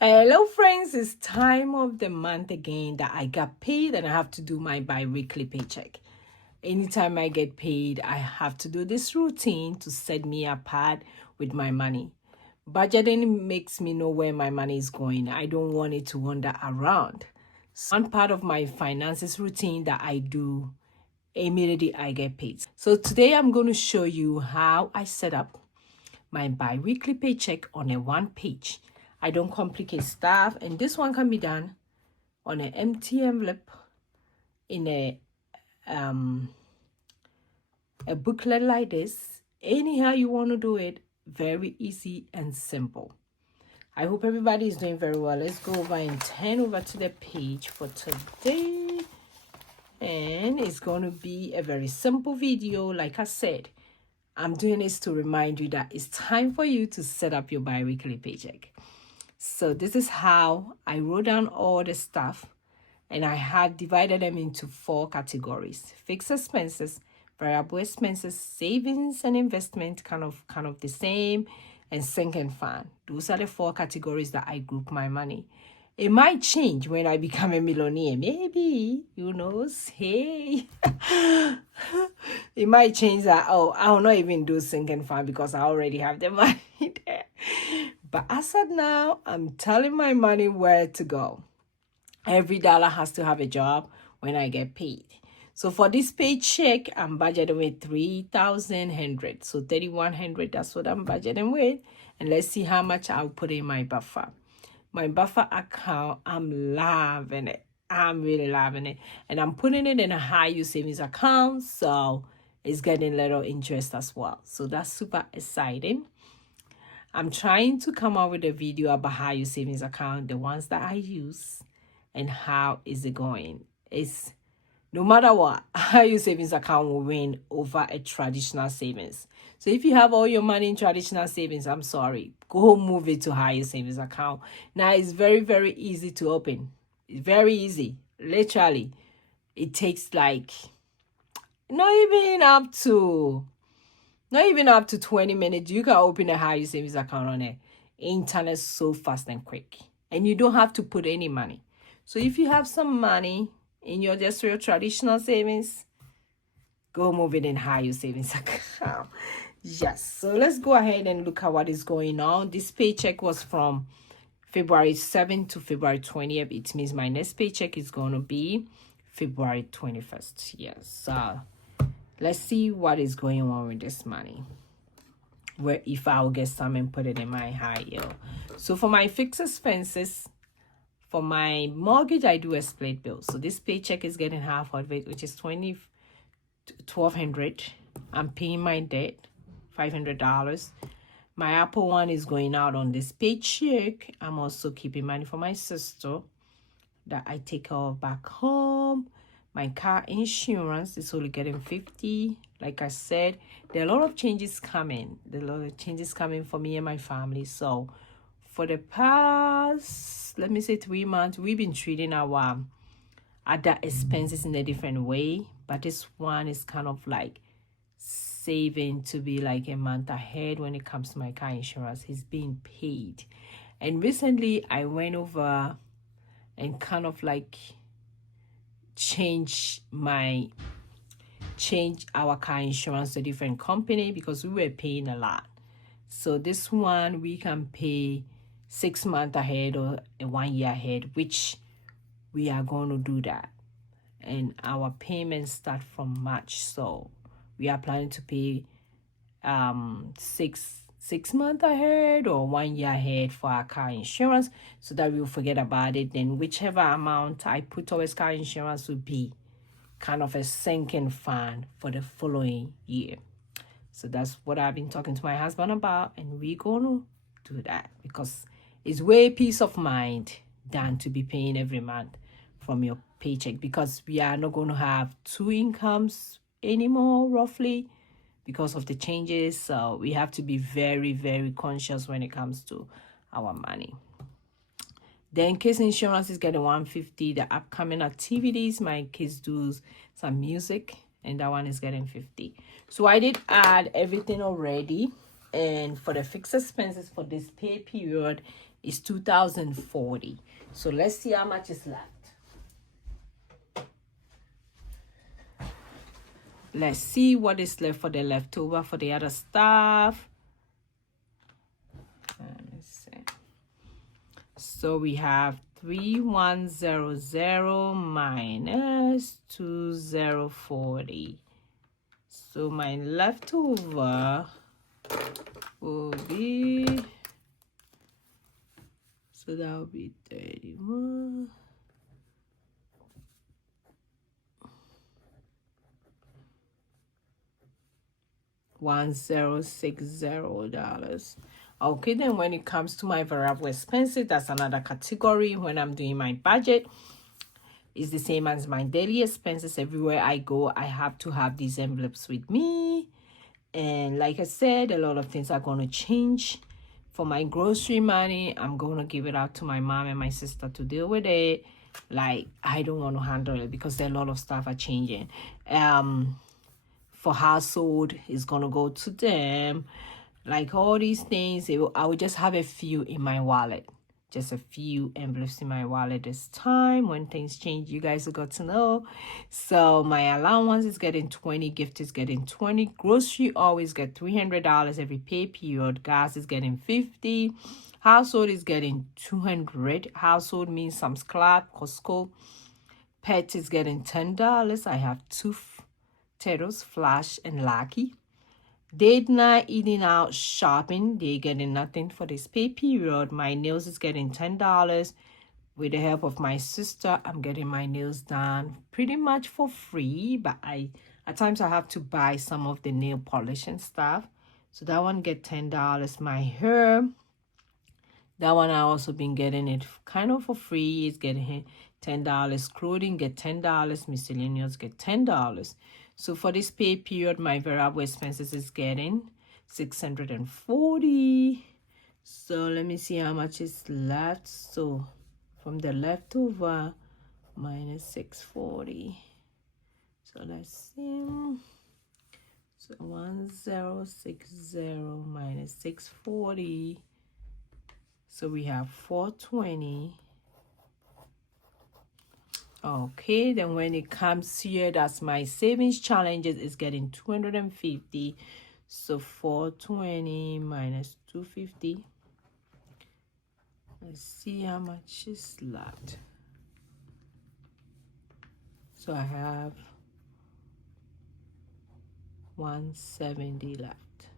Hello friends, it's time of the month again that I got paid and I have to do my bi-weekly paycheck. Anytime I get paid, I have to do this routine to set me apart with my money. Budgeting makes me know where my money is going. I don't want it to wander around. So one part of my finances routine that I do immediately I get paid. So today I'm going to show you how I set up my bi-weekly paycheck on a one page. I don't complicate stuff, and this one can be done on an empty envelope in a booklet like this. Anyhow you want to do it, very easy and simple. I hope everybody is doing very well. Let's go over and turn over to the page for today, and it's going to be a very simple video. Like I said, I'm doing this to remind you that it's time for you to set up your bi-weekly paycheck. So this is how I wrote down all the stuff, and I have divided them into 4 categories: fixed expenses, variable expenses, savings and investment, kind of the same, and sinking fund. Those are the 4 categories that I group my money. It might change when I become a millionaire. Maybe, who knows? Hey. It might change that, oh, I'll not even do sinking fund because I already have the money there. But as of now, I'm telling my money where to go. Every dollar has to have a job when I get paid. So for this paycheck, I'm budgeting with $3,100. So $3,100, that's what I'm budgeting with. And let's see how much I'll put in my buffer. My buffer account, I'm loving it. I'm really loving it. And I'm putting it in a high yield savings account, so it's getting little interest as well. So that's super exciting. I'm trying to come up with a video about high yield savings account, the ones that I use, and how is it going. It's no matter what, high yield savings account will win over a traditional savings. So if you have all your money in traditional savings, I'm sorry, go move it to high yield savings account. Now it's very, very easy to open. It's very easy. Literally, it takes like not even up to 20 minutes. You can open a high yield savings account on the internet so fast and quick, and you don't have to put any money. So if you have some money in your traditional savings, go move it in high yield savings account. Yes, so let's go ahead and look at what is going on. This paycheck was from February 7th to February 20th. It means my next paycheck is going to be February 21st. Yes, so let's see what is going on with this money. Where if I'll get some and put it in my high yield. So for my fixed expenses, for my mortgage, I do a split bill. So this paycheck is getting half of it, which is $1,200. I'm paying my debt, $500. My Apple One is going out on this paycheck. I'm also keeping money for my sister that I take her back home. My car insurance is only getting $50. Like I said, there are a lot of changes coming. There are a lot of changes coming for me and my family. So for the past, let me say 3 months, we've been treating our other expenses in a different way. But this one is kind of like saving to be like a month ahead when it comes to my car insurance. It's being paid. And recently I went over and kind of like change our car insurance to a different company because we were paying a lot. So this one we can pay 6 months ahead or 1 year ahead, which we are going to do that. And our payments start from March, so we are planning to pay 6 months ahead or 1 year ahead for our car insurance, so that we'll forget about it. Then whichever amount I put towards car insurance will be kind of a sinking fund for the following year. So that's what I've been talking to my husband about, and we're gonna do that because it's way peace of mind than to be paying every month from your paycheck, because we are not going to have 2 incomes anymore roughly because of the changes. So we have to be very, very conscious when it comes to our money. Then kids insurance is getting $150. The upcoming activities, my kids do some music, and that one is getting $50. So I did add everything already. And for the fixed expenses for this pay period, is 2,040. So let's see how much is left. Let's see what is left for the leftover for the other stuff. Let me see. So we have 3,100 minus 2,040. So my leftover will be, so that will be 31. $1,060. Okay, then when it comes to my variable expenses, that's another category. When I'm doing my budget, it's the same as my daily expenses. Everywhere I go, I have to have these envelopes with me. And like I said, a lot of things are going to change. For my grocery money, I'm going to give it out to my mom and my sister to deal with it. Like, I don't want to handle it because a lot of stuff are changing. For household, it's going to go to them. Like all these things, I will just have a few in my wallet. Just a few envelopes in my wallet this time. When things change, you guys will got to know. So my allowance is getting 20. Gift is getting 20. Grocery always get $300 every pay period. Gas is getting 50. Household is getting 200. Household means Sam's Club, Costco. Pet is getting $10. I have two Teros, Flash, and Lucky. Date night, eating out, shopping, they getting nothing for this pay period. My nails is getting $10. With the help of my sister, I'm getting my nails done pretty much for free. But at times I have to buy some of the nail polish and stuff. So that one get $10. My hair, that one I also been getting it kind of for free. It's getting $10. Clothing get $10. Miscellaneous get $10. So for this pay period, my variable expenses is getting $640. So let me see how much is left. So from the leftover minus $640. So let's see. So 1,060 minus $640. So we have $420. Okay, then when it comes here, that's my savings challenges is getting $250. So 420 minus 250. Let's see how much is left. So I have 170 left.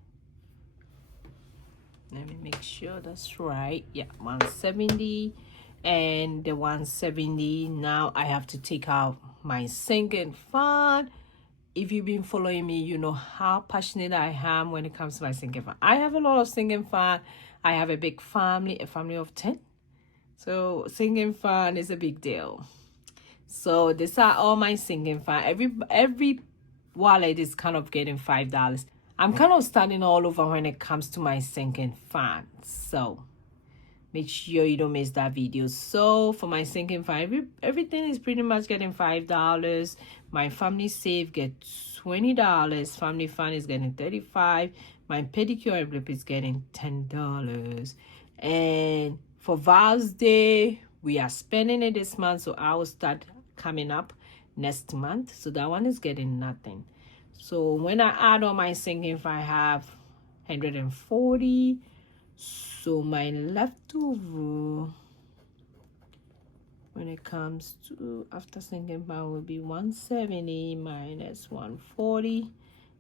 Let me make sure that's right. Yeah, 170. And the 170, now I have to take out my sinking fund. If you've been following me, you know how passionate I am when it comes to my sinking fund. I have a lot of sinking fund. I have a big family, a family of 10. So sinking fund is a big deal. So these are all my sinking fund. Every wallet is kind of getting $5. I'm kind of starting all over when it comes to my sinking fund. So make sure you don't miss that video. So for my sinking fund, everything is pretty much getting $5. My family save get $20. Family fund is getting $35. My pedicure envelope is getting $10. And for Val's Day, we are spending it this month, so I will start coming up next month. So that one is getting nothing. So when I add all my sinking fund, I have 140. So my leftover when it comes to after sinking fund will be 170 minus 140,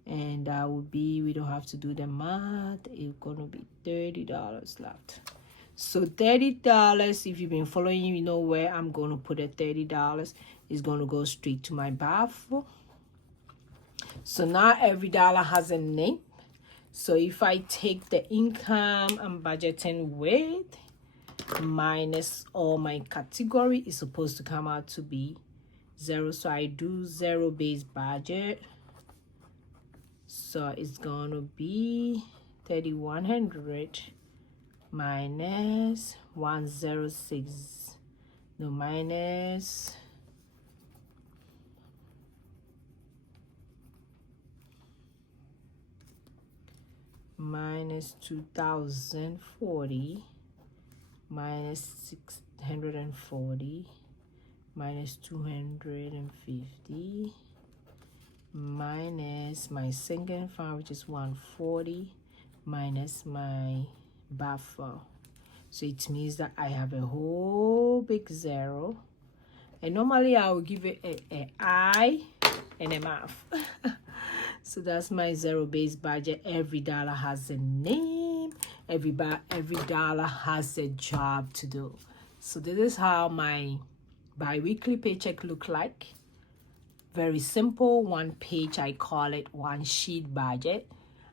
and that will be, we don't have to do the math, it's gonna be $30 left. So $30, if you've been following, you know where I'm gonna put the $30. It's gonna go straight to my bathroom. So now every dollar has a name. So if I take the income I'm budgeting with minus all my category, is supposed to come out to be 0. So I do 0 base budget. So it's gonna be 3,100 minus 106. No, minus minus 2,040 minus 640 minus 250 minus my sinking fund, which is 140, minus my buffer. So it means that I have a whole big zero, and normally I will give it a I and a math. So that's my zero-based budget. Every dollar has a name. Every dollar has a job to do. So this is how my bi-weekly paycheck look like. Very simple, one page. I call it one sheet budget.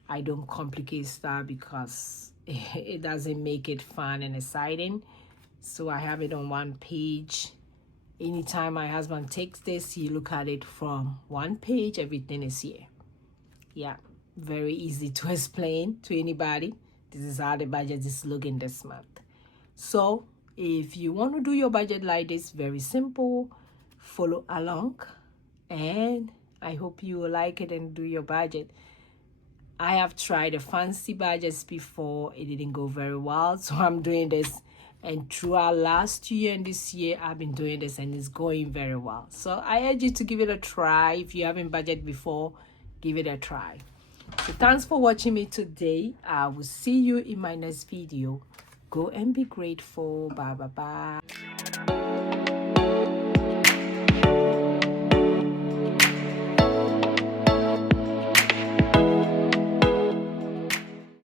I don't complicate stuff because it doesn't make it fun and exciting. So I have it on one page. Anytime my husband takes this, he look at it from one page. Everything is here. Yeah, very easy to explain to anybody. This is how the budget is looking this month. So if you want to do your budget like this, very simple, follow along, and I hope you will like it and do your budget. I have tried the fancy budgets before. It didn't go very well, so I'm doing this. And throughout last year and this year, I've been doing this, and it's going very well. So I urge you to give it a try. If you haven't budgeted before, give it a try. So thanks for watching me today. I will see you in my next video. Go and be grateful. Bye bye bye.